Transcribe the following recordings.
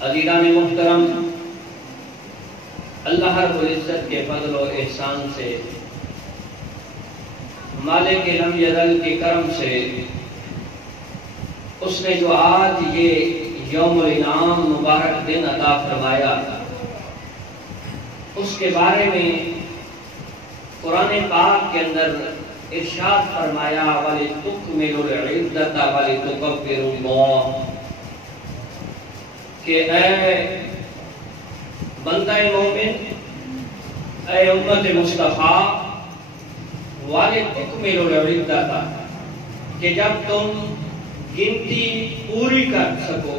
عزیزان محترم، اللہ رب العزت کے فضل و احسان سے، مالک لم یزل کے کرم سے، اس نے جو آج یہ یوم الانعام مبارک دن عطا فرمایا، اس کے بارے میں قرآن پاک کے اندر ارشاد فرمایا وَلِتُكْمِلُوا الْعِدَّةَ وَلِتُكَبِّرُوا اللَّهَ، کہ اے بندہ مومن، اے امت مصطفیٰ، وَلِتُكْمِلُوا الْعِدَّةَ، کہ جب تم گنتی پوری کر سکو،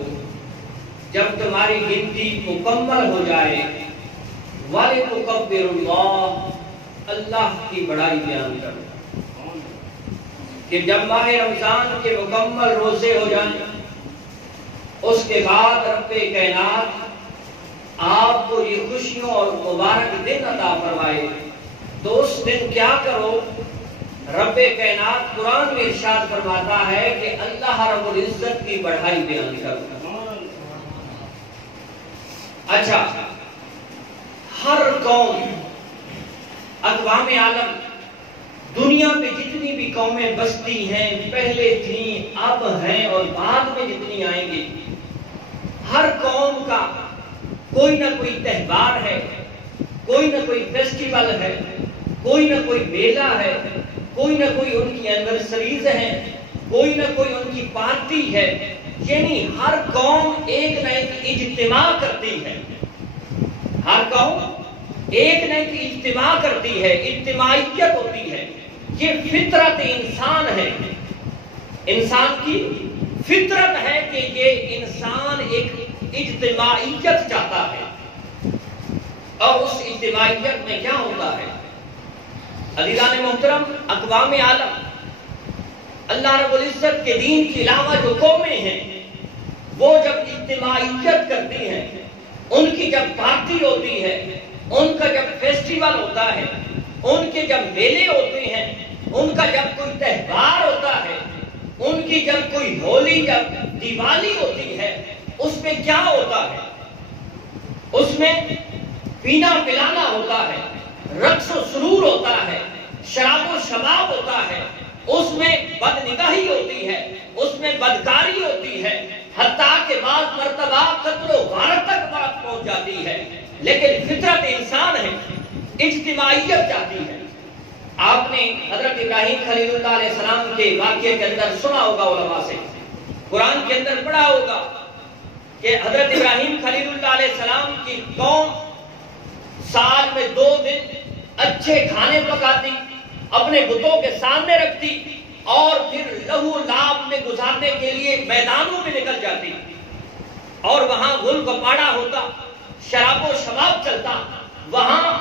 جب تمہاری گنتی مکمل ہو جائے، وَلِتُكَبِّرُوا اللَّهَ، اللہ کی بڑائی بیان کرو، کہ جب ماہ رمضان کے مکمل روزے ہو جائیں، اس کے بعد رب کائنات آپ کو یہ خوشیوں اور مبارک دن عطا فرمائے، تو اس دن کیا کرو؟ رب کائنات قرآن میں ارشاد فرماتا ہے کہ اللہ رب العزت کی بڑائی بیان کرو۔ اچھا، ہر قوم، اقوام عالم، دنیا میں جتنی بھی قومیں بستی ہیں، پہلے تھیں، اب ہیں اور بعد میں جتنی آئیں گی، ہر قوم کا کوئی نہ کوئی تہوار ہے، کوئی نہ کوئی فیسٹیول ہے، کوئی نہ کوئی میلہ ہے، کوئی نہ کوئی ان کی اینیورسریز ہیں، کوئی نہ کوئی ان کی پارٹی ہے، یعنی ہر قوم ایک نہ ایک اجتماع کرتی ہے، ہر قوم ایک نہ ایک اجتماع کرتی ہے، اجتماعیت ہوتی ہے، یہ فطرت انسان ہے، انسان کی فطرت ہے کہ یہ انسان ایک اجتماعیت چاہتا ہے، اور اس اجتماعیت میں کیا ہوتا ہے؟ عزیزان محترم، اقوام عالم، اللہ رب العزت کے دین کے علاوہ جو قومیں ہیں، وہ جب اجتماعیت کرتی ہیں، ان کی جب پارٹی ہوتی ہے، ان کا جب فیسٹیول ہوتا ہے، ان کے جب میلے ہوتے ہیں، ان کا جب کوئی تہوار ہوتا ہے، ان کی جب کوئی ہولی، جب دیوالی ہوتی ہے، اس میں کیا ہوتا ہے؟ اس میں پینا پلانا ہوتا ہے، رقص و سرور ہوتا ہے، شراب و شباب ہوتا ہے، اس میں بدنگاہی ہوتی ہے، اس میں بدکاری ہوتی ہے، حتیٰ کہ بعض مرتبہ قتل و غارت تک بات پہنچ جاتی ہے، لیکن فطرت انسان ہے، اجتماعیت چاہتی ہے۔ آپ نے حضرت ابراہیم خلیل اللہ علیہ السلام کے واقعے کے اندر سنا ہوگا، علماء سے قرآن کے اندر پڑھا ہوگا کہ حضرت ابراہیم خلیل اللہ علیہ السلام کی قوم سال میں 2 دن اچھے کھانے پکاتی، اپنے بتوں کے سامنے رکھتی، اور پھر لہو لعاب میں گزارنے کے لیے میدانوں میں نکل جاتی، اور وہاں گل گپاڑا ہوتا، شراب و شباب چلتا، وہاں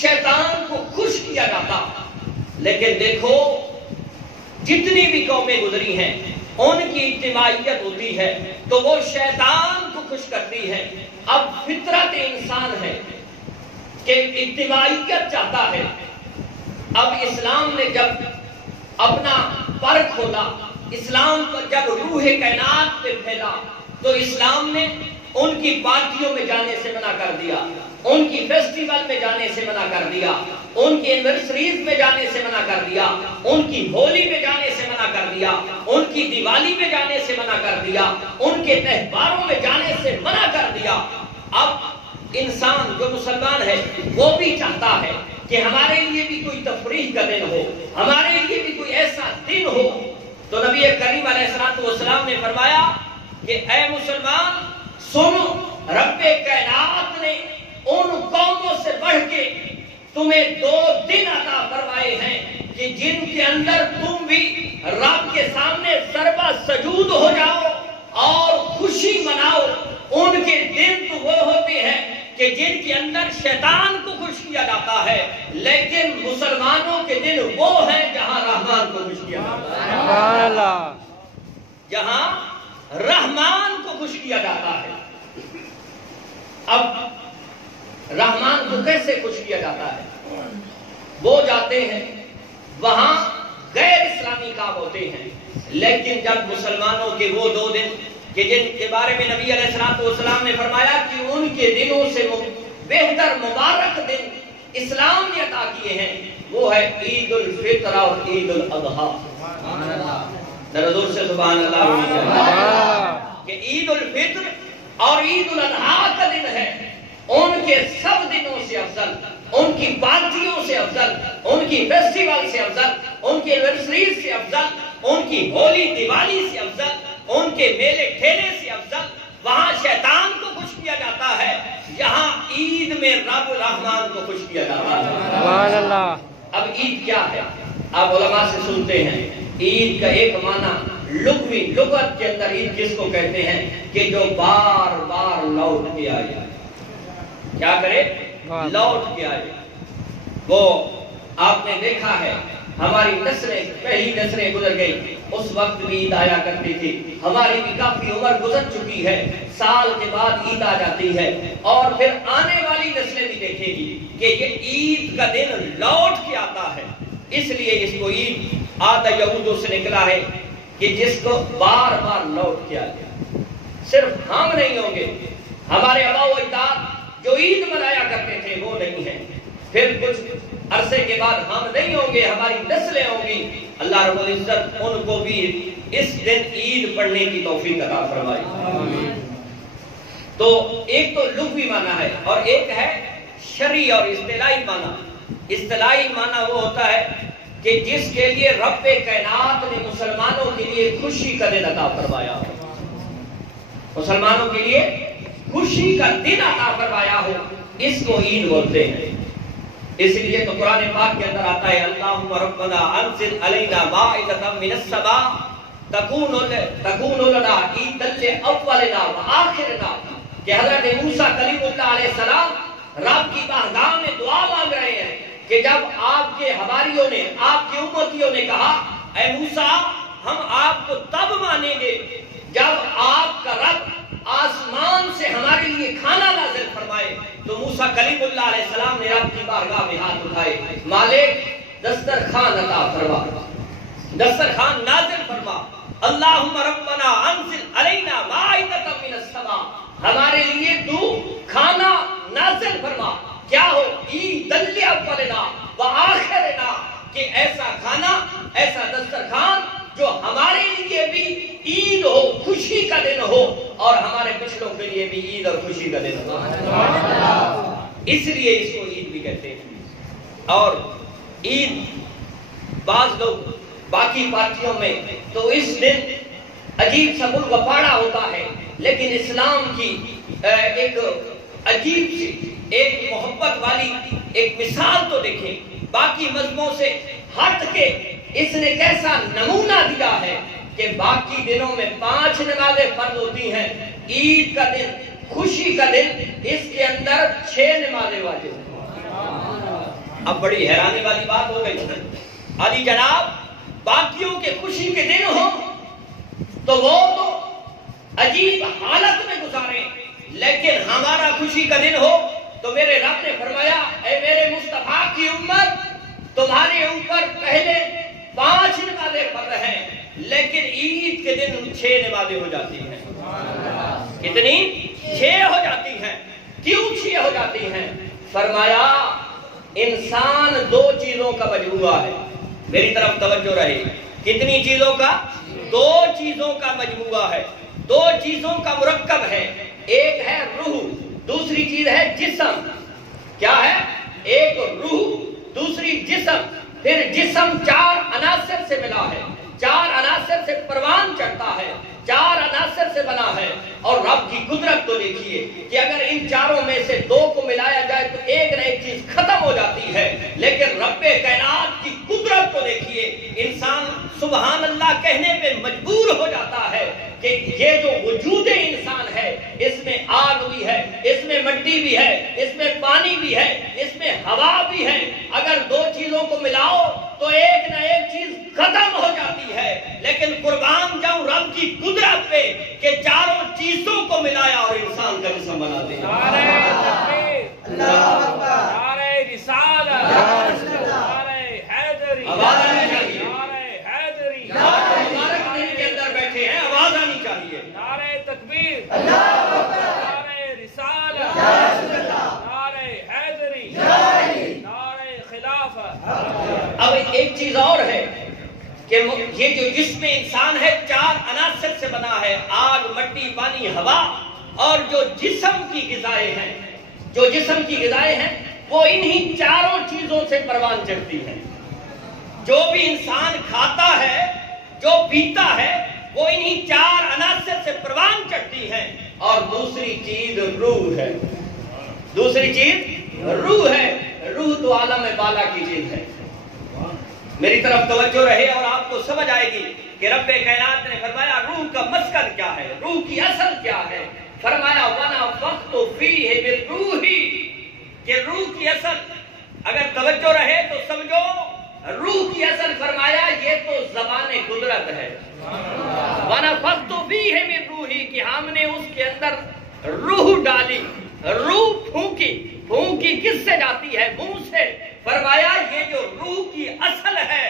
شیطان کو خوش کیا جاتا۔ لیکن دیکھو، جتنی بھی قومیں گزری ہیں، ان کی اجتماعیت ہوتی ہے تو وہ شیطان کو خوش کرتی ہے۔ اب فطرت انسان ہے کہ اجتماعیت چاہتا ہے۔ اب اسلام نے جب اپنا پر کھولا، اسلام پر جب روح کائنات پہ پھیلا، تو اسلام نے ان کی پارٹیوں میں جانے سے منع کر دیا، ان کی فیسٹیول میں جانے سے منع کر دیا، ان کی اینیورسریز میں جانے سے منع کر دیا، ان کی ہولی میں جانے سے منع کر دیا، ان کی دیوالی میں جانے سے منع کر دیا، ان کے تہواروں میں جانے سے منع کر دیا۔ اب انسان جو مسلمان ہے وہ بھی چاہتا ہے کہ ہمارے لیے بھی کوئی تفریح کا دن ہو، ہمارے لیے بھی کوئی ایسا دن ہو۔ تو نبی کریم علیہ السلام نے فرمایا کہ اے مسلمان سنو، رب کائنات نے ان قوموں سے بڑھ کے تمہیں 2 دن عطا فرمائے ہیں کہ جن کے اندر تم بھی رب کے سامنے ضربہ سجود ہو جاؤ اور خوشی مناؤ۔ ان کے دن تو وہ ہوتے ہیں کہ جن کے اندر شیطان کو خوش کیا جاتا ہے، لیکن مسلمانوں کے دن وہ ہیں جہاں رحمان کو خوش کیا جاتا ہے، جہاں رحمان کو خوش کیا جاتا ہے۔ اب رحمان کو کیسے خوش کیا جاتا ہے؟ وہ جاتے ہیں وہاں غیر اسلامی کام ہوتے ہیں، لیکن جب مسلمانوں کے وہ 2 دن کہ جن کے بارے میں نبی علیہ السلام نے فرمایا کہ ان کے دنوں سے بہتر مبارک دن اسلام نے عطا کیے ہیں، وہ ہے عید الفطر اور عید الاضحیٰ۔ حضور سے سبحان اللہ کہ کہ عید الفطر اور عید الاضحیٰ کا دن ہے، ان کے سب دنوں سے افضل، ان کی پارٹیوں سے افضل، ان کی فیسٹیول سے افضل، ان کی ایونورسریز سے افضل، ان کی ہولی دیوالی سے افضل، ان کے میلے ٹھیلے سے افضل۔ وہاں شیطان کو خوش کیا جاتا ہے، یہاں عید میں رب الرحمن کو خوش کیا جاتا ہے۔ سبحان اللہ۔ اب عید کیا ہے؟ آپ علماء سے سنتے ہیں، عید کا ایک معنی لغوی لغت کے اندر عید کس کو کہتے ہیں کہ جو بار بار لوٹ کے آئے۔ کیا کرے؟ لوٹ کے آئے۔ وہ آپ نے دیکھا ہے ہماری نسلیں، پہلی نسلیں گزر گئی، اس وقت بھی عید آیا کرتی تھی، ہماری بھی کافی عمر گزر چکی ہے، سال کے بعد عید آ جاتی ہے، اور پھر آنے والی نسلیں بھی دیکھے گی کہ یہ عید کا دن لوٹ کے آتا ہے۔ اس لیے اس کو عید آتا یہودوں سے نکلا ہے کہ جس کو بار بار لوٹ کے آتا۔ صرف ہم نہیں ہوں گے، ہمارے آباء و اجداد جو عید منایا کرتے تھے وہ نہیں ہیں، پھر کچھ عرصے کے بعد ہم نہیں ہوں گے، ہماری نسلیں ہوں گی، اللہ رب العزت ان کو بھی اس دن عید پڑھنے کی توفیق عطا فرمائے۔ تو ایک تو لغوی معنی ہے اور ایک ہے شرعی اور اصطلاحی معنی۔ اصطلاحی معنی وہ ہوتا ہے کہ جس کے لیے رب کائنات نے مسلمانوں کے لیے خوشی کا دن عطا فرمایا ہو، مسلمانوں کے لیے خوشی کا دن عطا فرمایا ہو، اس کو عید بولتے ہیں۔ اس لیے تو قرآن پاک کے اندر آتا ہے اللہم ربنا انزل علینا مائدۃ من السماء تکون لنا عیدا لاولنا وآخرنا، کہ حضرت موسیٰ کلیم اللہ علیہ السلام رب کی بارگاہ میں دعا مانگ رہے ہیں کہ جب آپ کے حواریوں نے، آپ کے امتیوں نے کہا اے موسیٰ ہم آپ کو تب مانیں گے جب آپ کا رب آسمان سے ہمارے لیے کھانا نازل فرمائے، تو موسیٰ کلیم اللہ علیہ السلام نے رب کی بارگاہ میں ہاتھ اٹھائے، مالک دسترخوان عطا فرما، دسترخوان نازل فرما، اللہم ربنا انزل علینا مائدۃ من السماء، ہمارے لیے تو کھانا نازل فرما، کیا ہو عیدا لاولنا وآخرنا، کہ ایسا کھانا، ایسا دسترخوان جو ہمارے لیے بھی عید ہو، خوشی کا دن ہو، اور ہمارے پچھلوں کے لیے بھی عید اور خوشی کا دن ہو۔ اس لیے اس کو عید بھی کہتے ہیں۔ اور عید بعض لوگ باقی پارٹیوں میں تو اس دن عجیب سا ملک پاڑا ہوتا ہے، لیکن اسلام کی ایک عجیب سی ایک محبت والی ایک مثال تو دیکھیں، باقی مذہبوں سے ہٹ کے اس نے کیسا نمونہ دیا ہے کہ باقی دنوں میں 5 نمازیں فرض ہوتی ہیں، عید کا دن، خوشی کا دن، اس کے اندر 6 نمازیں واجب ہیں۔ اب بڑی حیرانی والی بات ہو گئی، علی جناب باقیوں کے خوشی کے دن ہوں تو وہ تو عجیب حالت میں گزاریں، لیکن ہمارا خوشی کا دن ہو تو میرے رب نے فرمایا اے میرے مصطفیٰ کی امت، تمہارے اوپر پہلے 5 نمازیں فرض ہیں، لیکن عید کے دن 6 نمازیں ہو جاتی ہیں۔ کتنی؟ 6 ہو جاتی ہیں۔ کیوں 6 ہو جاتی ہیں؟ فرمایا انسان 2 چیزوں کا مجموعہ ہے، میری طرف توجہ رہے، کتنی چیزوں کا؟ 2 چیزوں کا مجموعہ ہے، 2 چیزوں کا مرکب ہے، ایک ہے روح، دوسری چیز ہے جسم۔ کیا ہے؟ ایک روح، دوسری جسم، پھر جسم 4 عناصر سے ملا ہے، 4 عناصر سے پروان چڑھتا ہے، 4 عناصر سے بنا ہے، اور رب کی قدرت تو دیکھیے کہ اگر ان 4 میں سے 2 کو ملایا جائے تو ایک نہ ایک چیز ختم ہو جاتی ہے، لیکن رب کائنات کی قدرت کو دیکھیے، انسان سبحان اللہ کہنے پہ مجبور ہو جاتا ہے کہ یہ جو وجود انسان ہے اس میں آگ بھی ہے، اس میں مٹی بھی ہے، اس میں پانی بھی ہے، اس میں ہوا بھی ہے، اگر 2 چیزوں کو ملاؤ تو ایک نہ ایک چیز ختم ہو جاتی ہے، لیکن قربان جاؤں رب کی قدرت پہ کہ 4 چیزوں کو ملایا اور انسان کا جسم بنا دیا۔ نعرہ تکبیر، اللہ اکبر، نعرہ رسالت، نعرہ حیدری، آواز آنی چاہیے، نعرہ حیدری، مبارک دن کے اندر بیٹھے ہیں، آواز آنی چاہیے، نعرہ تکبیر، اللہ اکبر، نعرہ رسالت، نعرہ حیدری، نعرہ خلافت۔ اب ایک چیز اور ہے کہ یہ جو جسم انسان ہے 4 عناصر سے بنا ہے، آگ، مٹی، پانی، ہوا، اور جو جسم کی غذائیں ہیں وہ انہی چاروں چیزوں سے پروان چڑھتی ہیں۔ جو بھی انسان کھاتا ہے، جو پیتا ہے، وہ انہی 4 عناصر سے پروان چڑھتی ہے۔ اور دوسری چیز روح ہے، روح ہے۔ روح تو عالم بالا کی چیز ہے۔ میری طرف توجہ رہے اور آپ کو سمجھ آئے گی کہ رب کائنات نے فرمایا روح کا مسکن کیا ہے، روح کی اصل کیا ہے۔ فرمایا وَنَفَخْتُ فِيهِ بِالرُّوحِ، کہ روح کی اصل اگر توجہ رہے تو سمجھو، روح کی اصل فرمایا یہ تو زبان قدرت ہے۔ وَنَفَخْتُ فِيهِ بِالرُّوحِ، کہ ہم نے اس کے اندر روح ڈالی، روح پھونکی کس سے جاتی ہے؟ منہ سے۔ فرمایا یہ جو روح کی اصل ہے،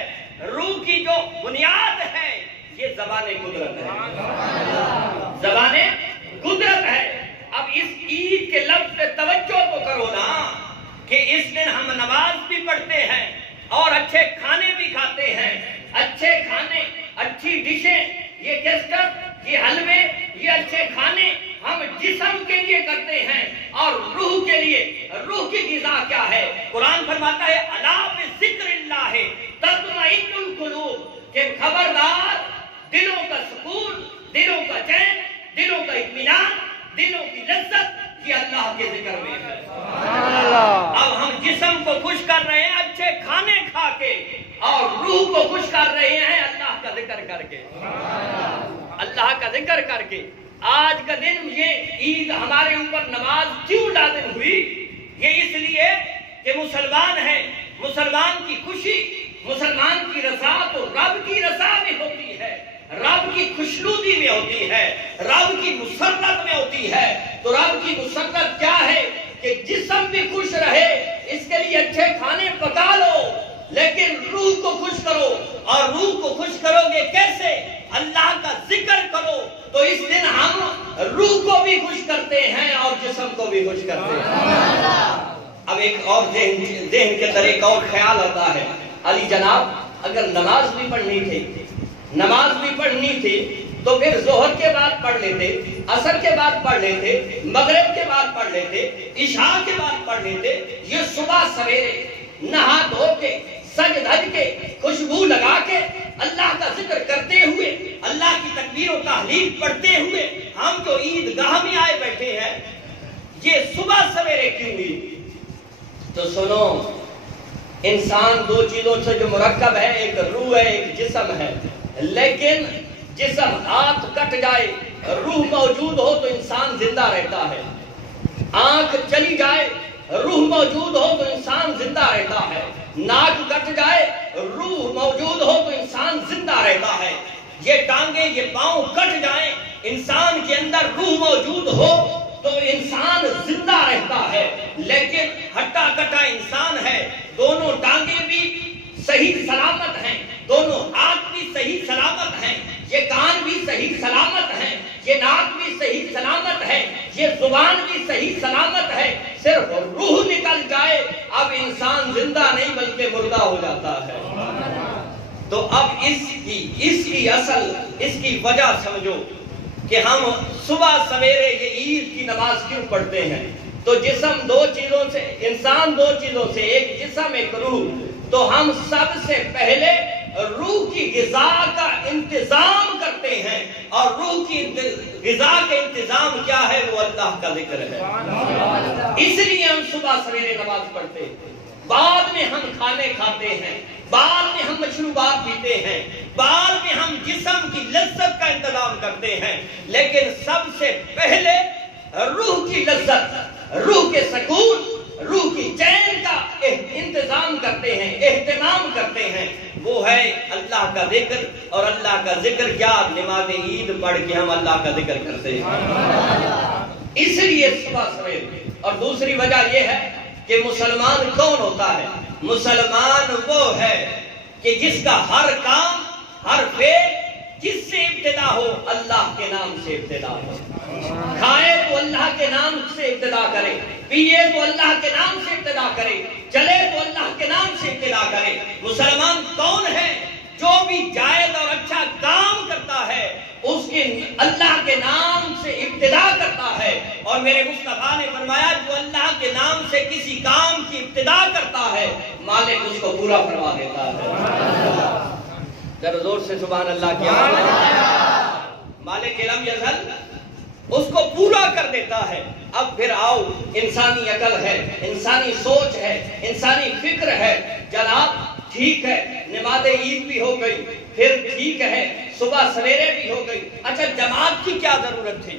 روح کی جو بنیاد ہے، یہ زبان قدرت ہے، زبان قدرت ہے۔ اب اس عید کے لفظ پہ توجہ تو کرو نا، کہ اس دن ہم نماز بھی پڑھتے ہیں اور اچھے کھانے بھی کھاتے ہیں۔ اچھے کھانے، اچھی ڈشیں، یہ کیسٹر، یہ حلوے، یہ اچھے کھانے ہم جسم کے لیے کرتے ہیں اور روح کے لیے۔ روح کی غذا کیا ہے؟ قرآن فرماتا ہے الا بذکر اللہ تطمئن القلوب، کہ خبردار دلوں کا سکون، دلوں کا چین، دلوں کا اطمینان، دلوں کی لذت یہ اللہ کے ذکر میں ہے۔ اب ہم جسم کو خوش کر رہے ہیں اچھے کھانے کھا کے، اور روح کو خوش کر رہے ہیں اللہ کا ذکر کر کے، اللہ کا ذکر کر کے۔ آج کا دن یہ عید ہمارے اوپر نماز کیوں لازم ہوئی؟ یہ اس لیے کہ مسلمان ہے، مسلمان کی خوشی، مسلمان کی رضا تو رب کی رضا میں ہوتی ہے، رب کی خوشنودی میں ہوتی ہے، رب کی مسرت میں ہوتی ہے۔ تو رب کی مسرت کیا ہے؟ کہ جسم بھی خوش رہے، اس کے لیے اچھے کھانے پکا لو، لیکن روح کو خوش کرو۔ اور روح کو خوش کرو گے کیسے؟ اللہ کا ذکر کرو۔ تو اس دن ہم روح کو بھی خوش کرتے ہیں اور جسم کو بھی خوش کرتے ہیں۔ اب ایک اور ذہن کے اندر ایک اور خیال آتا ہے، علی جناب اگر نماز بھی پڑھنی تھی تو پھر ظہر کے بعد پڑھ لیتے، عصر کے بعد پڑھ لیتے، مغرب کے بعد پڑھ لیتے، عشاء کے بعد پڑھ لیتے۔ یہ صبح سویرے نہا دھو کے، سج دھج کے، خوشبو لگا کے، اللہ کا ذکر کرتے ہوئے، اللہ کی تکبیر و تحلیل پڑھتے ہوئے ہم جو عید گاہ میں آئے بیٹھے ہیں، یہ صبح سویرے کیوں ہوئی؟ تو سنو، انسان 2 چیزوں سے جو مرکب ہے، ایک روح ہے، ایک جسم ہے۔ لیکن جسم ہاتھ کٹ جائے، روح موجود ہو تو انسان زندہ رہتا ہے۔ آنکھ چلی جائے، روح موجود ہو تو انسان زندہ رہتا ہے۔ ناک کٹ جائے، روح موجود ہو تو انسان زندہ رہتا ہے۔ یہ ٹانگیں، یہ پاؤں کٹ جائیں، انسان کے اندر روح موجود ہو تو انسان زندہ رہتا ہے۔ لیکن ہٹا کٹا انسان ہے، دونوں ٹانگیں بھی صحیح سلامت ہیں، دونوں ہاتھ بھی صحیح سلامت ہیں، یہ کان بھی صحیح سلامت ہیں، یہ ناک بھی صحیح سلامت ہے، یہ زبان بھی صحیح سلامت ہے۔ صرف روح نکل جائے، اب انسان زندہ نہیں بلکہ مردہ ہو جاتا ہے۔ تو اب اس کی اصل، اس کی وجہ سمجھو کہ ہم صبح سویرے یہ عید کی نماز کیوں پڑھتے ہیں۔ تو جسم 2 چیزوں سے، انسان 2 چیزوں سے، ایک جسم ایک روح۔ تو ہم سب سے پہلے روح کی غذا کا انتظام کرتے ہیں، اور روح کی غذا کا انتظام کیا ہے؟ وہ اللہ کا ذکر ہے۔ اس لیے ہم صبح سویرے نماز پڑھتے ہیں، بعد میں ہم کھانے کھاتے ہیں، بعد میں ہم مشروبات پیتے ہیں، بعد میں ہم جسم کی لذت کا انتظام کرتے ہیں، لیکن سب سے پہلے روح کی لذت، روح کے سکون، روح کی چین کا انتظام کرتے ہیں، اہتمام کرتے ہیں، وہ ہے اللہ کا ذکر۔ اور اللہ کا ذکر کیا؟ نماز عید پڑھ کے ہم اللہ کا ذکر کرتے ہیں، اس لیے صبح سویرے۔ اور دوسری وجہ یہ ہے کہ مسلمان کون ہوتا ہے؟ مسلمان وہ ہے کہ جس کا ہر کام، ہر فعل جس سے ابتدا ہو اللہ کے نام سے ابتدا ہو۔ کھائے تو اللہ کے نام سے ابتدا کرے، پیے تو اللہ کے نام سے ابتدا کرے، چلے تو اللہ کے نام سے ابتدا کرے۔ مسلمان کون ہے؟ جو بھی جائز اور اچھا کام کرتا ہے اس کے اللہ کے نام سے ابتدا کرتا ہے، اور میرے مصطفیٰ نے فرمایا جو اللہ کے نام سے کسی کام کی ابتدا کرتا ہے مالک اس کو پورا فرما دیتا ہے۔ ذرا زور سے سبحان اللہ کیا مالک لم یزل اس کو پورا کر دیتا ہے۔ اب پھر آؤ، انسانی عقل ہے، انسانی سوچ ہے، انسانی فکر ہے، جناب ٹھیک ہے نماز عید بھی ہو گئی، پھر ٹھیک ہے صبح سویرے بھی ہو گئی، اچھا جماعت کی کیا ضرورت تھی؟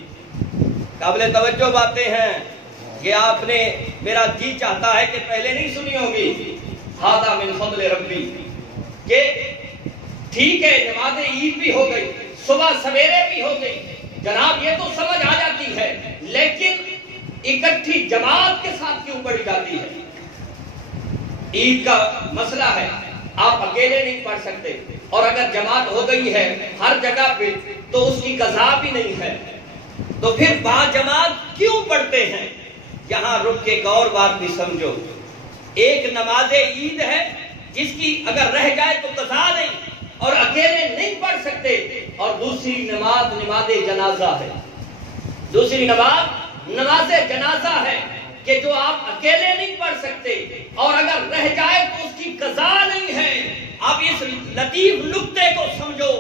قابل توجہ باتیں ہیں یہ آپ نے، میرا جی چاہتا ہے کہ پہلے نہیں سنی ہوگی، ھذا من فضل ربی، کہ ٹھیک ہے نماز عید بھی ہو گئی، صبح سویرے بھی ہو گئی، جناب یہ تو سمجھ آ جاتی ہے، لیکن اکٹھی جماعت کے ساتھ کیوں پڑھی جاتی ہے؟ عید کا مسئلہ ہے، آپ اکیلے نہیں پڑھ سکتے، اور اگر جماعت ہو گئی ہے ہر جگہ پہ تو اس کی قضا بھی نہیں ہے، تو پھر با جماعت کیوں پڑھتے ہیں؟ یہاں رک کے ایک اور بات بھی سمجھو، ایک نماز عید ہے جس کی اگر رہ جائے تو قضا نہیں اور اکیلے نہیں پڑھ سکتے، اور دوسری نماز جنازہ ہے، دوسری نماز جنازہ ہے کہ جو آپ اکیلے نہیں پڑھ سکتے اور اگر رہ جائے تو اس کی قضا نہیں ہے۔ اب اس لطیف نکتے کو سمجھو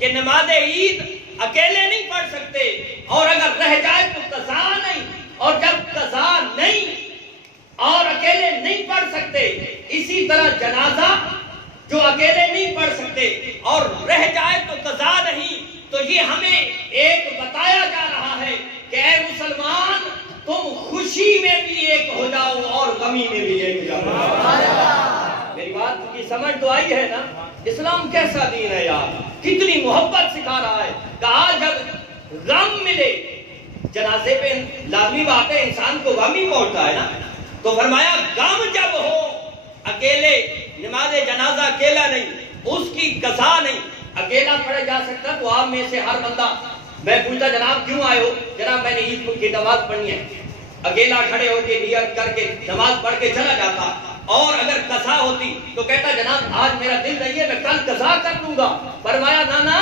کہ نماز عید اکیلے نہیں پڑھ سکتے اور اگر رہ جائے تو قضا نہیں، اور جب قضا نہیں اور اکیلے نہیں پڑھ سکتے، اسی طرح جنازہ جو اکیلے نہیں پڑھ سکتے اور رہ جائے تو قضا نہیں، تو یہ ہمیں ایک بتایا جا رہا ہے کہ اے مسلمان تم خوشی میں بھی ایک ہو جاؤ اور غمی میں بھی ایک ہو جاؤ۔ میری بات کی سمجھ تو آئی ہے نا؟ اسلام کیسا دین ہے یار، کتنی محبت سکھا رہا ہے کہ آج جب غم ملے، جنازے پہ لازمی بات ہے انسان کو غم ہی پہنچتا ہے نا، تو فرمایا غم جب ہو اکیلے، نماز جنازہ اکیلا نہیں، اس کی قضا نہیں، اکیلا پڑھا جا سکتا تو آپ میں سے ہر بندہ، میں پوچھتا جناب کیوں آئے ہو؟ جناب میں نے عید کی نماز پڑھنی ہے، اکیلا کھڑے ہو کے نیت کر کے نماز پڑھ کے چلا جاتا، اور اگر قضا ہوتی تو کہتا جناب آج میرا دل نہیں ہے میں کل قضا کر لوں گا۔ فرمایا نا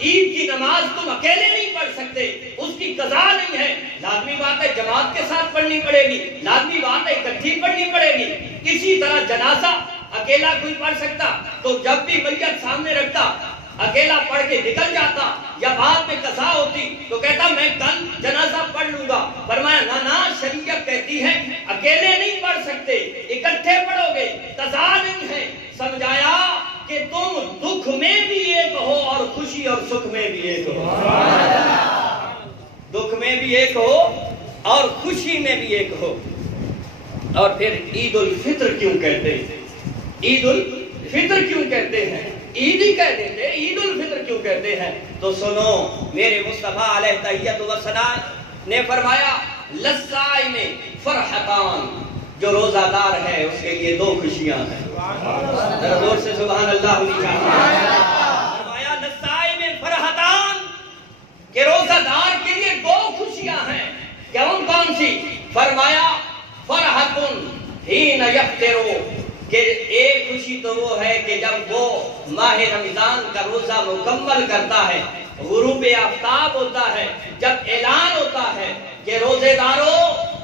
عید کی نماز تم اکیلے نہیں پڑھ سکتے، اس کی قضا نہیں ہے، لازمی بات ہے جماعت کے ساتھ پڑھنی پڑے گی، لازمی بات ہے اکٹھی پڑھنی پڑے گی۔ اسی طرح جنازہ اکیلا کوئی پڑھ سکتا تو جب بھی میت سامنے رکھتا اکیلا پڑھ کے نکل جاتا، یا بعد میں قضا ہوتی تو کہتا میں کل جنازہ پڑھ لوں گا۔ فرمایا نا شریعت کہتی ہے اکیلے نہیں پڑھ سکتے، اکٹھے پڑھو گے، قضا نہیں ہے۔ سمجھایا کہ تم دکھ میں بھی ایک ہو اور خوشی اور سکھ میں بھی ایک ہو، دکھ میں بھی ایک ہو اور خوشی میں بھی ایک ہو۔ اور پھر عید الفطر کیوں کہتے ہیں؟ عید الفطر کیوں کہتے ہیں؟ عید ہی کہہ دیتے، عید الفطر کیوں کہتے ہیں؟ تو سنو، میرے مصطفیٰ علیہ تحیت و ثناء نے فرمایا للصائم فرحتان، جو روزہ دار ہے اس کے لیے دو خوشیاں ہیں، ذرا زور سے سبحان اللہ ہونی چاہیے۔ فرمایا للصائم فرحتان، کہ روزہ دار کے لیے دو خوشیاں ہیں، کون سی؟ فرمایا فرحتن حین یفطر، کہ ایک خوشی تو وہ ہے کہ جب وہ ماہ رمضان کا روزہ مکمل کرتا ہے، غروب آفتاب ہوتا ہے، جب اعلان ہوتا ہے کہ روزے دارو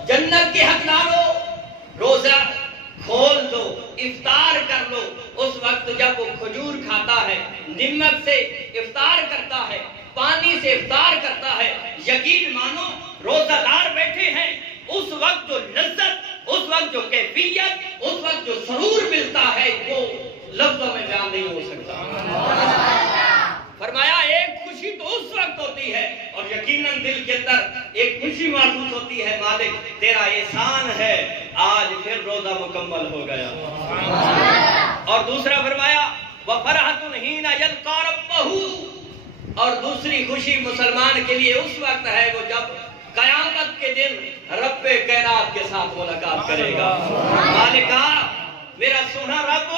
جنت کے حقدارو روزہ کھول دو، افطار کر لو، اس وقت جب وہ کھجور کھاتا ہے، نمک سے افطار کرتا ہے، پانی سے افطار کرتا ہے، یقین مانو روزہ دار بیٹھے ہیں، اس وقت جو لذت، اس وقت جو کیفیت، اس وقت جو سرور ملتا ہے وہ لفظوں میں بیان نہیں ہو سکتا۔ فرمایا ایک خوشی تو اس وقت ہوتی ہے اور یقیناً دل کے اندر ایک خوشی محسوس ہوتی ہے، مالک تیرا احسان ہے آج پھر روزہ مکمل ہو گیا۔ اور دوسرا فرمایا وَفَرَحَةٌ حِينَ يَلْقَى رَبَّهُ، اور دوسری خوشی مسلمان کے لیے اس وقت ہے وہ جب قیامت کے دن رب کائنات کے ساتھ ملاقات کرے گا۔ مالکا میرا سونا رب،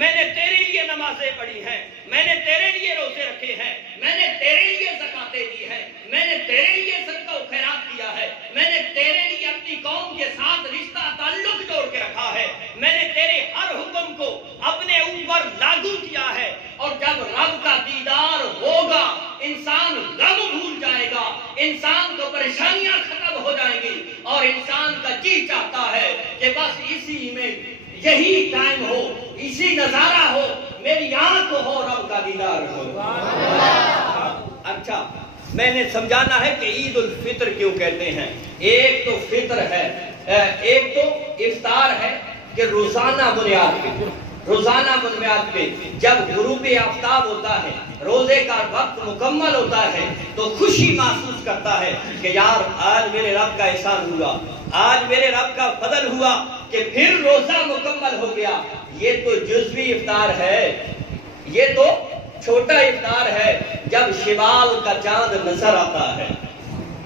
میں نے تیرے لیے نمازیں پڑھی ہیں، میں نے تیرے لیے روزے رکھے ہیں، میں نے تیرے لیے زکاتیں دی ہیں، میں نے تیرے لیے صدقہ و خیرات کیا ہے، میں نے تیرے لیے اپنی قوم کے ساتھ رشتہ تعلق جوڑ کے رکھا ہے، میں نے تیرے ہر حکم کو اپنے اوپر لاگو کیا ہے، اور جب رب کا دیدار ہوگا انسان غم بھول جائے گا، انسان کو پریشانیاں ختم ہو جائیں گی، اور انسان کا جی چاہتا ہے کہ بس اسی میں یہی ٹائم ہو، اسی نظارہ ہو، میری آنکھ ہو، رب کا دیدار ہو۔ اچھا، میں نے سمجھانا ہے کہ عید الفطر کیوں کہتے ہیں۔ ایک تو فطر ہے، ایک تو افطار ہے کہ روزانہ بنیاد پہ جب غروب آفتاب ہوتا ہے، روزے کا وقت مکمل ہوتا ہے تو خوشی محسوس کرتا ہے کہ یار آج میرے رب کا احسان ہوا، آج میرے رب کا فضل ہوا کہ پھر روزہ مکمل ہو گیا۔ یہ تو جزوی افطار ہے، یہ تو چھوٹا افطار ہے۔ جب شوال کا چاند نظر آتا ہے،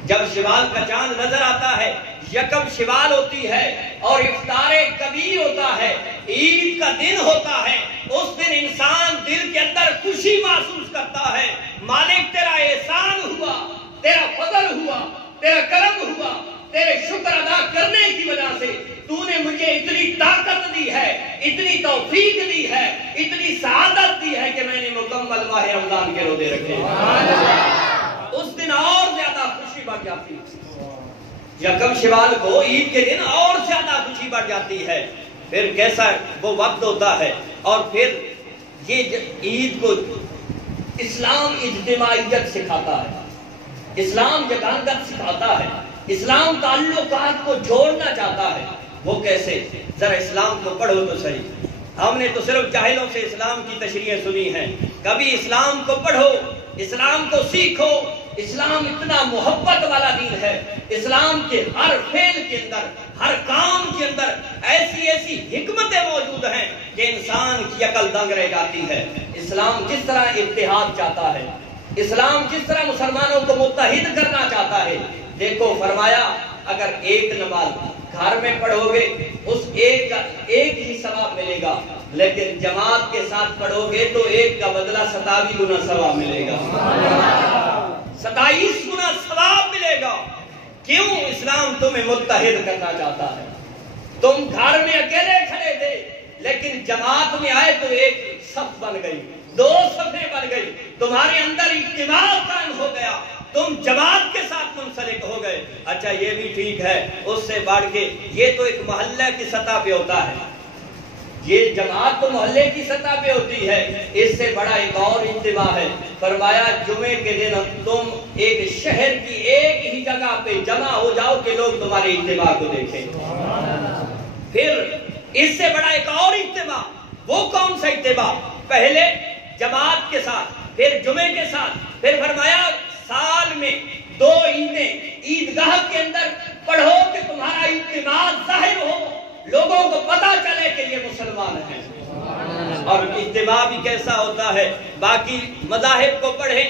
جب شوال کا چاند نظر آتا ہے، یکم شوال ہوتی ہے اور افطار کبیر ہوتا ہے، عید کا دن ہوتا ہے، اس دن انسان دل کے اندر خوشی محسوس کرتا ہے، مالک تیرا احسان ہوا، تیرا فضل ہوا، تیرا کرم ہوا، تیرے شکر ادا کرنے کی وجہ سے تو نے مجھے اتنی طاقت دی ہے، اتنی توفیق دی ہے، اتنی سعادت دی ہے کہ میں نے مکمل ماہ رمضان کے روزے رکھے۔ اس دن اور زیادہ خوشی بڑھ جاتی ہے، یکم شوال کو عید کے دن اور زیادہ خوشی بڑھ جاتی ہے۔ پھر کیسا وہ وقت ہوتا ہے، اور پھر یہ عید کو اسلام اجتماعیت سکھاتا ہے، اسلام جگانگت سکھاتا ہے، اسلام تعلقات کو جوڑنا چاہتا ہے۔ وہ کیسے؟ ذرا اسلام کو پڑھو تو صحیح۔ ہم نے تو صرف جاہلوں سے اسلام کی تشریحیں سنی ہیں، کبھی اسلام کو پڑھو، اسلام کو سیکھو۔ اسلام اتنا محبت والا دین ہے، اسلام کے ہر فعل کے اندر، ہر کام کے اندر ایسی حکمتیں موجود ہیں کہ انسان کی عقل دنگ رہ جاتی ہے۔ اسلام جس طرح اتحاد چاہتا ہے، اسلام جس طرح مسلمانوں کو متحد کرنا چاہتا ہے، دیکھو فرمایا اگر ایک نماز گھر میں پڑھو گے اس ایک کا ایک ہی ثواب ملے گا، لیکن جماعت کے ساتھ پڑھو گے تو ایک کا بدلہ 27 گنا ثواب ملے گا، 27 گنا ثواب ملے گا۔ کیوں؟ اسلام تمہیں متحد کرنا چاہتا ہے۔ تم گھر میں اکیلے کھڑے تھے لیکن جماعت میں آئے تو ایک صف بن گئی، 2 صفیں بن گئی، تمہارے اندر اجتماع قائم ہو گیا، تم جماعت کے ساتھ منسلک ہو گئے۔ اچھا یہ بھی ٹھیک ہے، اس سے بڑھ کے یہ تو ایک محلہ کی سطح پہ ہوتا ہے، یہ جماعت تو محلے کی سطح پہ ہوتی ہے، اس سے بڑا ایک اور اجتماع ہے۔ فرمایا جمعے کے دن تم ایک شہر کی ایک ہی جگہ پہ جمع ہو جاؤ کہ لوگ تمہارے اجتماع کو دیکھیں۔ پھر اس سے بڑا ایک اور اجتماع، وہ کون سا اجتماع؟ پہلے جماعت کے ساتھ، پھر جمعے کے ساتھ، پھر فرمایا سال میں 2 عیدیں عیدگاہ کے اندر پڑھو کہ تمہارا اجتماع ظاہر ہو، لوگوں کو پتا چلے کہ یہ مسلمان ہیں۔ اور اجتماع بھی کیسا ہوتا ہے؟ باقی مذاہب کو پڑھیں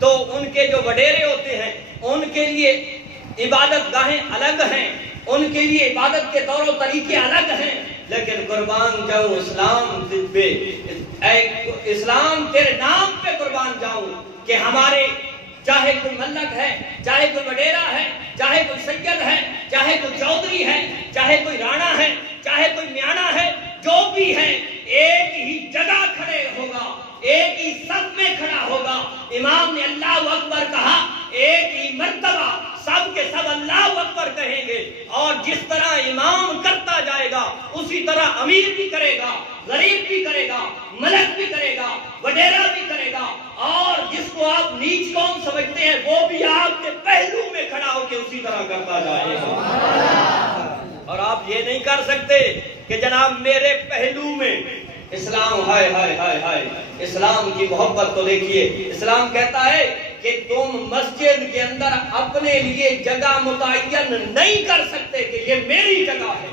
تو ان کے جو وڈیرے ہوتے ہیں ان کے لیے عبادت گاہیں الگ ہیں، ان کے لیے عبادت کے طور و طریقے الگ ہیں، لیکن قربان جاؤں اسلام پہ، اسلام تیرے نام پہ قربان جاؤں کہ ہمارے چاہے کوئی ملک ہے، چاہے کوئی وڈیرا ہے، چاہے کوئی سید ہے، چاہے کوئی چودھری ہے، چاہے کوئی رانا ہے، چاہے کوئی میانا ہے، جو بھی ہے ایک ہی جگہ کھڑے ہوگا، ایک ہی صف میں کھڑا ہوگا۔ امام نے اللہ اکبر کہا، ایک ہی مرتبہ سب کے سب اللہ اکبر کہیں گے، اور جس طرح امام کرتا جائے گا اسی طرح امیر بھی کرے گا، غریب بھی کرے گا، ملک بھی کرے گا، وڈیرا بھی کرے گا، اور جس کو آپ نیچ قوم سمجھتے ہیں وہ بھی آپ کے پہلو میں کھڑا ہو کے اسی طرح کرتا جائے گا۔ اور آپ یہ نہیں کر سکتے کہ جناب میرے پہلو میں اسلام، ہائے ہائے ہائے ہائے، اسلام کی محبت تو دیکھیے۔ اسلام کہتا ہے کہ تم مسجد کے اندر اپنے لیے جگہ متعین نہیں کر سکتے کہ یہ میری جگہ ہے۔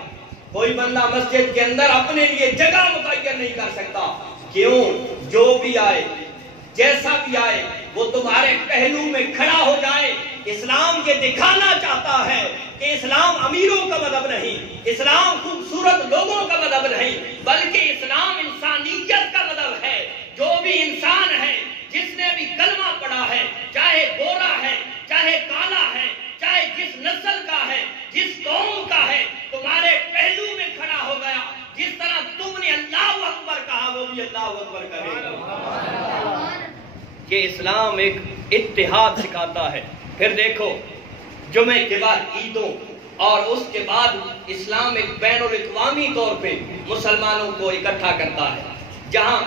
کوئی بندہ مسجد کے اندر اپنے لیے جگہ متعین نہیں کر سکتا۔ کیوں؟ جو بھی آئے، جیسا بھی آئے، وہ تمہارے پہلو میں کھڑا ہو جائے۔ اسلام یہ دکھانا چاہتا ہے کہ اسلام امیروں کا مذہب نہیں، اسلام خوبصورت لوگوں کا مذہب نہیں، بلکہ اسلام انسانیت کا مذہب ہے۔ جو بھی انسان ہے، جس نے بھی کلمہ پڑھا ہے، چاہے گورا ہے، چاہے کالا ہے، چاہے جس نسل کا ہے، جس قوم کا ہے، تمہارے پہلو میں کھڑا ہو گیا۔ جس طرح تم نے اللہ بھی اللہ اکبر کرے. یہ اسلام ایک اتحاد سکھاتا ہے. پھر دیکھو جمعے کے بعد عیدوں اور اس کے بعد اسلام ایک بین الاقوامی طور پہ مسلمانوں کو اکٹھا کرتا ہے. جہاں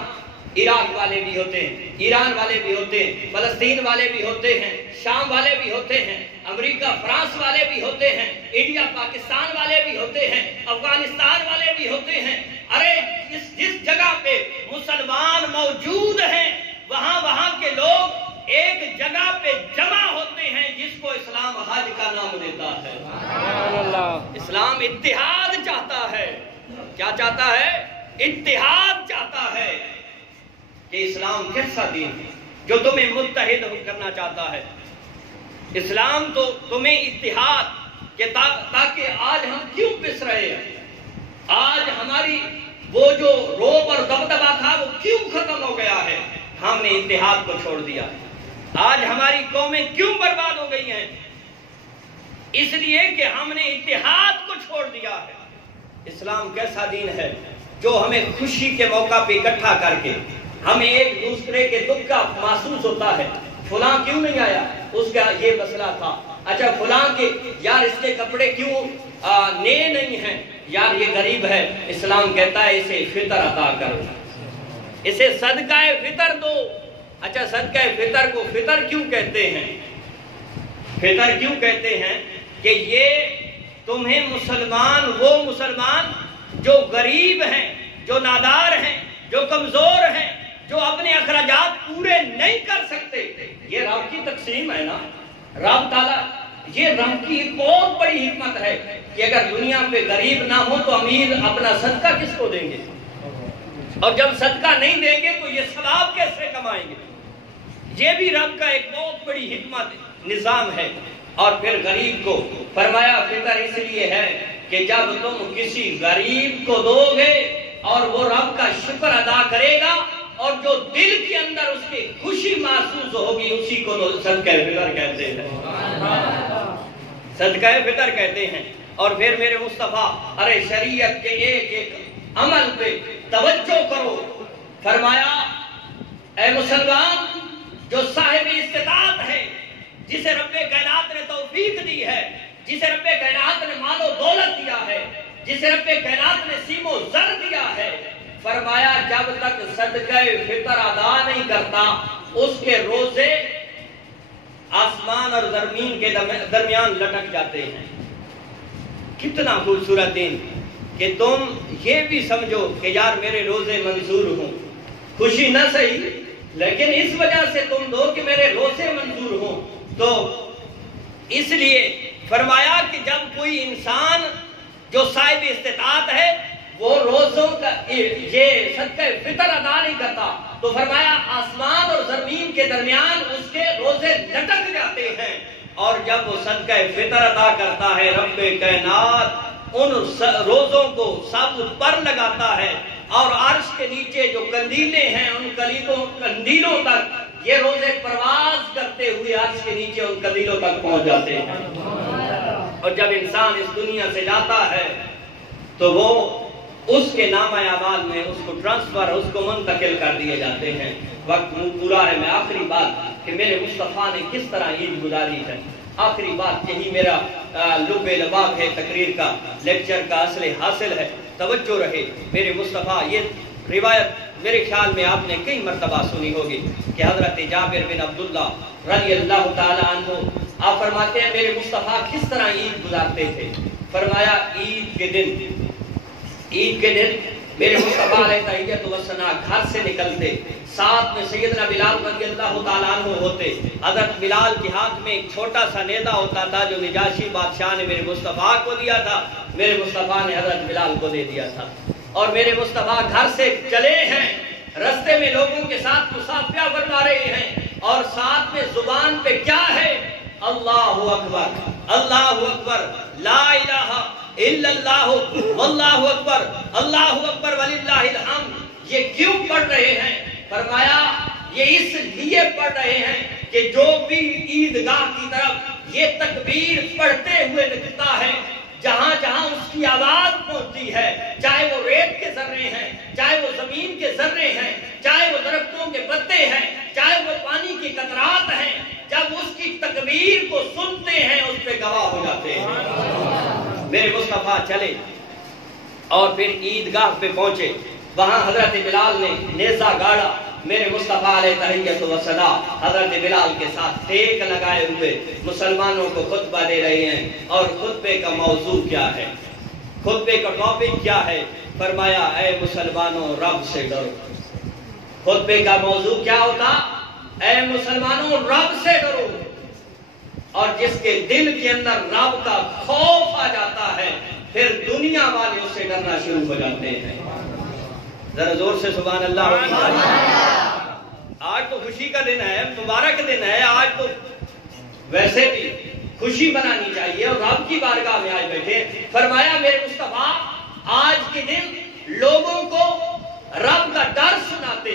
عراق والے بھی ہوتے ہیں، ایران والے بھی ہوتے ہیں، فلسطین والے بھی ہوتے ہیں، شام والے بھی ہوتے ہیں، امریکہ فرانس والے بھی ہوتے ہیں، انڈیا پاکستان والے بھی ہوتے ہیں، افغانستان والے بھی ہوتے ہیں. ارے جس جگہ پہ مسلمان موجود ہیں وہاں کے لوگ ایک جگہ پہ جمع ہوتے ہیں جس کو اسلام حج کا نام دیتا ہے. اسلام اتحاد چاہتا ہے. کیا چاہتا ہے؟ اتحاد چاہتا ہے. کہ اسلام کیسا دین ہے جو تمہیں متحد کرنا چاہتا ہے. اسلام تو تمہیں اتحاد کہ تاکہ آج ہم کیوں پس رہے ہیں، آج ہماری وہ جو روب اور دبدبا تھا وہ کیوں ختم ہو گیا ہے. ہم نے اتحاد کو چھوڑ دیا. آج ہماری قومیں کیوں برباد ہو گئی ہیں؟ اس لیے کہ ہم نے اتحاد کو چھوڑ دیا ہے. اسلام کیسا دین ہے جو ہمیں خوشی کے موقع پہ اکٹھا کر کے ہمیں ایک دوسرے کے دکھ کا محسوس ہوتا ہے. فلاں کیوں نہیں آیا، اس کا یہ مسئلہ تھا. اچھا فلاں کے یار اس کے کپڑے کیوں نئے نہیں ہیں، یار یہ غریب ہے. اسلام کہتا ہے اسے فطر عطا کرو، اسے صدقہ فطر دو. اچھا صدقہ فطر کو فطر کیوں کہتے ہیں؟ فطر کیوں کہتے ہیں کہ یہ تمہیں مسلمان، وہ مسلمان جو غریب ہیں، جو نادار ہیں، جو کمزور ہیں، جو اپنے اخراجات پورے نہیں کر سکتے. یہ رب کی تقسیم ہے نا. رب تعالیٰ، یہ رب کی ایک بہت بڑی حکمت ہے کہ اگر دنیا پہ غریب نہ ہو تو امیر اپنا صدقہ کس کو دیں گے، اور جب صدقہ نہیں دیں گے تو یہ ثواب کیسے کمائیں گے. یہ بھی رب کا ایک بہت بڑی حکمت نظام ہے. اور پھر غریب کو فرمایا فطر اس لیے ہے کہ جب تم کسی غریب کو دو گے اور وہ رب کا شکر ادا کرے گا اور جو دل کے اندر اس کی خوشی محسوس ہوگی اسی کو صدقہ فطر کہتے ہیں. صدقہ فطر کہتے ہیں. اور پھر میرے مصطفیٰ ارے شریعت کے ایک ایک عمل پہ توجہ کرو. فرمایا اے مسلمان جو صاحب استطاعت ہے، جسے رب کائنات نے توفیق دی ہے، جسے رب کائنات نے مال و دولت دیا ہے، جسے رب کائنات نے سیم و زر دیا ہے، فرمایا جب تک صدقہ فطر ادا نہیں کرتا اس کے روزے آسمان اور زمین کے درمیان لٹک جاتے ہیں. کتنا خوبصورت دن کہ تم یہ بھی سمجھو کہ یار میرے روزے منظور ہوں. خوشی نہ صحیح لیکن اس وجہ سے تم دو کہ میرے روزے منظور ہوں. تو اس لیے فرمایا کہ جب کوئی انسان جو صاحب استطاعت ہے وہ روزوں کا یہ صدقہ فطر ادا نہیں کرتا تو فرمایا آسمان اور زمین کے درمیان اس کے روزے لٹک جاتے ہیں. اور جب وہ صدقہ فطر ادا کرتا ہے رب کائنات ان روزوں کو سب پر لگاتا ہے اور عرش کے نیچے جو قندیلیں ہیں ان قندیلوں تک یہ روزے پرواز کرتے ہوئے عرش کے نیچے ان قندیلوں تک پہنچ جاتے ہیں. اور جب انسان اس دنیا سے جاتا ہے تو وہ اس کے نامہ اعمال میں اس کو ٹرانسفر، اس کو منتقل کر دیے جاتے ہیں. وقت پورا ہے. میں آخری بات کہ میرے مصطفیٰ نے کس طرح عید گزاری ہے، آخری بات یہی میرا لب لباب ہے تقریر کا، لیکچر کا اصل حاصل ہے. توجہ رہے میرے مصطفیٰ. یہ روایت میرے خیال میں آپ نے کئی مرتبہ سنی ہوگی کہ حضرت جابر بن عبداللہ رضی اللہ تعالی عنہ آپ فرماتے ہیں میرے مصطفیٰ کس طرح عید گزارتے تھے. فرمایا عید کے دن میرے مصطفیٰ علیہ تحیت و ثنا گھر سے نکلتے، ساتھ میں سیدنا بلال رضی اللہ تعالیٰ عنہ ہوتے. حضرت بلال کے ہاتھ میں ایک چھوٹا سا نیزہ ہوتا تھا جو نجاشی بادشاہ نے میرے مصطفیٰ کو دیا تھا، میرے مصطفیٰ نے حضرت بلال کو دے دیا تھا. اور میرے مصطفیٰ گھر سے چلے ہیں، رستے میں لوگوں کے ساتھ مصافحہ فرما رہے ہیں اور ساتھ میں زبان پہ کیا ہے؟ اللہ اکبر، اللہ اکبر، لا الہ الا اللہ، واللہ اکبر، اللہ اکبر وللہ الحمد. یہ کیوں پڑھ رہے ہیں؟ فرمایا یہ اس لیے پڑھ رہے ہیں کہ جو بھی عیدگاہ کی طرف یہ تکبیر پڑھتے ہوئے لگتا ہے، جہاں جہاں اس کی آواز پہنچتی ہے، چاہے وہ ریت کے ذرے ہیں، چاہے وہ زمین کے ذرے ہیں، چاہے وہ درختوں کے پتے ہیں، چاہے وہ پانی کی قطرات ہیں، جب اس کی تکبیر کو سنتے ہیں اس پہ گواہ ہو جاتے ہیں۔ میرے مصطفیٰ چلے اور پھر عیدگاہ پہ پہنچے، وہاں حضرت بلال نے نیزہ گاڑا، میرے مصطفیٰ علیہ تحیت و صدا حضرت بلال کے ساتھ ٹیک لگائے ہوئے مسلمانوں کو خطبہ دے رہے ہیں۔ اور خطبے کا موضوع کیا ہے، خطبے کا ٹاپک کیا ہے؟ فرمایا اے مسلمانوں رب سے ڈرو۔ خطبے کا موضوع کیا ہوتا؟ اے مسلمانوں رب سے ڈرو۔ اور جس کے دل کے اندر رب کا خوف آ جاتا ہے پھر دنیا والے اس سے ڈرنا شروع ہو جاتے ہیں۔ ذرا زور سے سبحان اللہ۔ آج تو خوشی کا دن ہے، مبارک دن ہے، آج تو ویسے بھی خوشی منانی چاہیے اور رب کی بارگاہ میں آج بیٹھے۔ فرمایا میرے مصطفیٰ آج کے دن لوگوں کو رب کا ڈر سناتے،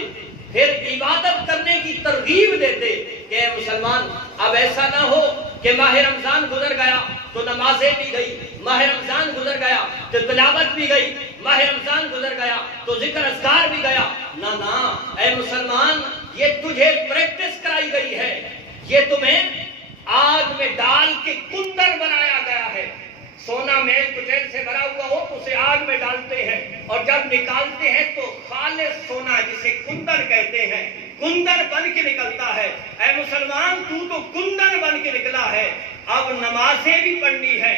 پھر عبادت کرنے کی ترغیب دیتے کہ اے مسلمان اب ایسا نہ ہو کہ ماہ رمضان گزر گیا تو نمازیں بھی گئی، ماہ رمضان گزر گیا تو تلاوت بھی گئی، ماہ رمضان گزر گیا تو ذکر اذکار بھی گیا۔ نہ اے مسلمان، یہ تجھے پریکٹس کرائی گئی ہے، یہ تمہیں آگ میں ڈال کے کندر بنایا گیا ہے۔ سونا میل کچیل سے بھرا ہوا ہو تو اسے آگ میں ڈالتے ہیں اور جب نکالتے ہیں تو خالص سونا جسے کندر کہتے ہیں، کندر بن کے نکلتا ہے۔ اے مسلمان تو کندر بن کے نکلا ہے، اب نمازیں بھی پڑھنی ہے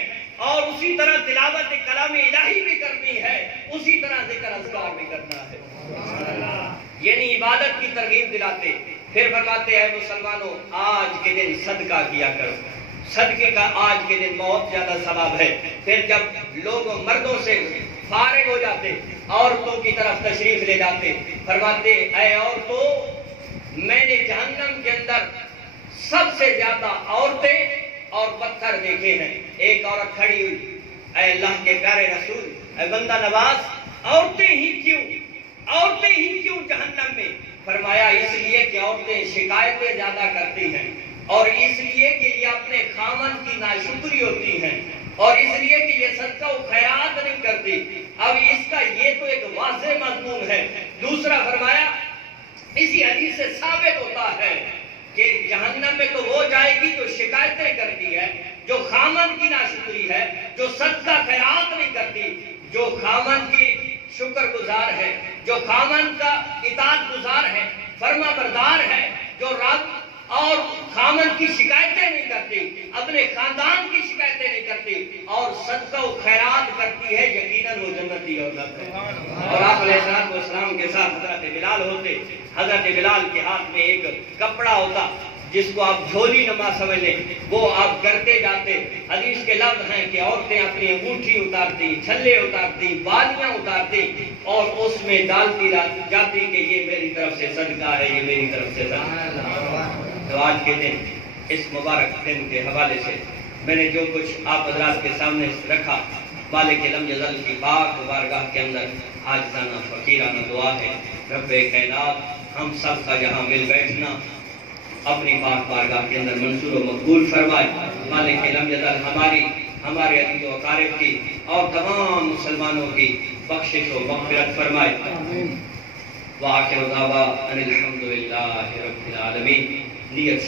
اور اسی طرح تلاوت کلام الہی بھی کرنی ہے، اسی طرح ذکر اذکار بھی کرنا ہے۔ یعنی عبادت کی ترغیب دلاتے، پھر فرماتے اے مسلمانوں آج کے دن صدقہ کیا کرو۔ صدقے کا آج کے دن بہت زیادہ ثواب ہے۔ پھر جب لوگ مردوں سے فارغ ہو جاتے عورتوں کی طرف تشریف لے جاتے، فرماتے اے عورتوں میں نے جہنم کے اندر سب سے زیادہ عورتیں اور پتھر دیکھے ہیں۔ ایک عورت کھڑی ہوئی، اے اللہ کے پیارے رسول، اے بندہ نواز، عورتیں ہی کیوں جہنم میں؟ فرمایا اس لیے کہ عورتیں شکایتیں زیادہ کرتی ہیں، اور اس لیے کہ یہ اپنے خامن کی ناشکری ہوتی ہیں، اور اس لیے کہ یہ صدقہ و خیرات نہیں کرتی۔ اب اس کا یہ تو ایک واضح مضمون ہے۔ دوسرا فرمایا اسی حدیث سے ثابت ہوتا ہے کہ جہنم میں تو وہ جائے گی جو شکایتیں کرتی ہے، جو خامن کی ناشکری ہے، جو صدقہ خیرات نہیں کرتی، جو خامن کی شکر گزار ہے، جو خامن کا اطاعت گزار ہے، فرما بردار ہے، جو رب اور خامن کی شکایتیں نہیں کرتی، اپنے خاندان کی شکایتیں نہیں کرتی اور صدقہ و خیرات کرتی ہے، یقیناً وہ جنتی عورت ہے۔ اور آپ علیہ السلام کے ساتھ حضرت بلال ہوتے، حضرت بلال کے ہاتھ میں ایک کپڑا ہوتا جس کو آپ جھولی نما سمجھ لیں، وہ آپ کرتے جاتے۔ حدیث کے لفظ ہیں کہ عورتیں اپنی انگوٹھی اتارتی، چھلے اتارتی، بالیاں اتارتی اور اس میں ڈالتی جاتی کہ یہ میری طرف سے صدقہ ہے، یہ میری طرف سے صدقہ ہے۔ تو آج کے دن اس مبارک دن کے حوالے سے میں نے جو کچھ آپ حضرات کے سامنے رکھا، مالک لم یزل کی پاک بارگاہ کے اندر عاجزانہ فقیرانہ دعا ہے، رب کائنات ہم سب کا یہاں مل بیٹھنا اپنی پاک بارگاہ کے اندر منظور و مقبول فرمائے۔ مالک لم یزل ہمارے عزیز و اقارب کی اور تمام مسلمانوں کی بخشش و مغفرت فرمائے۔ وآخر دعوانا ان الحمد للہ رب العالمین۔ نیت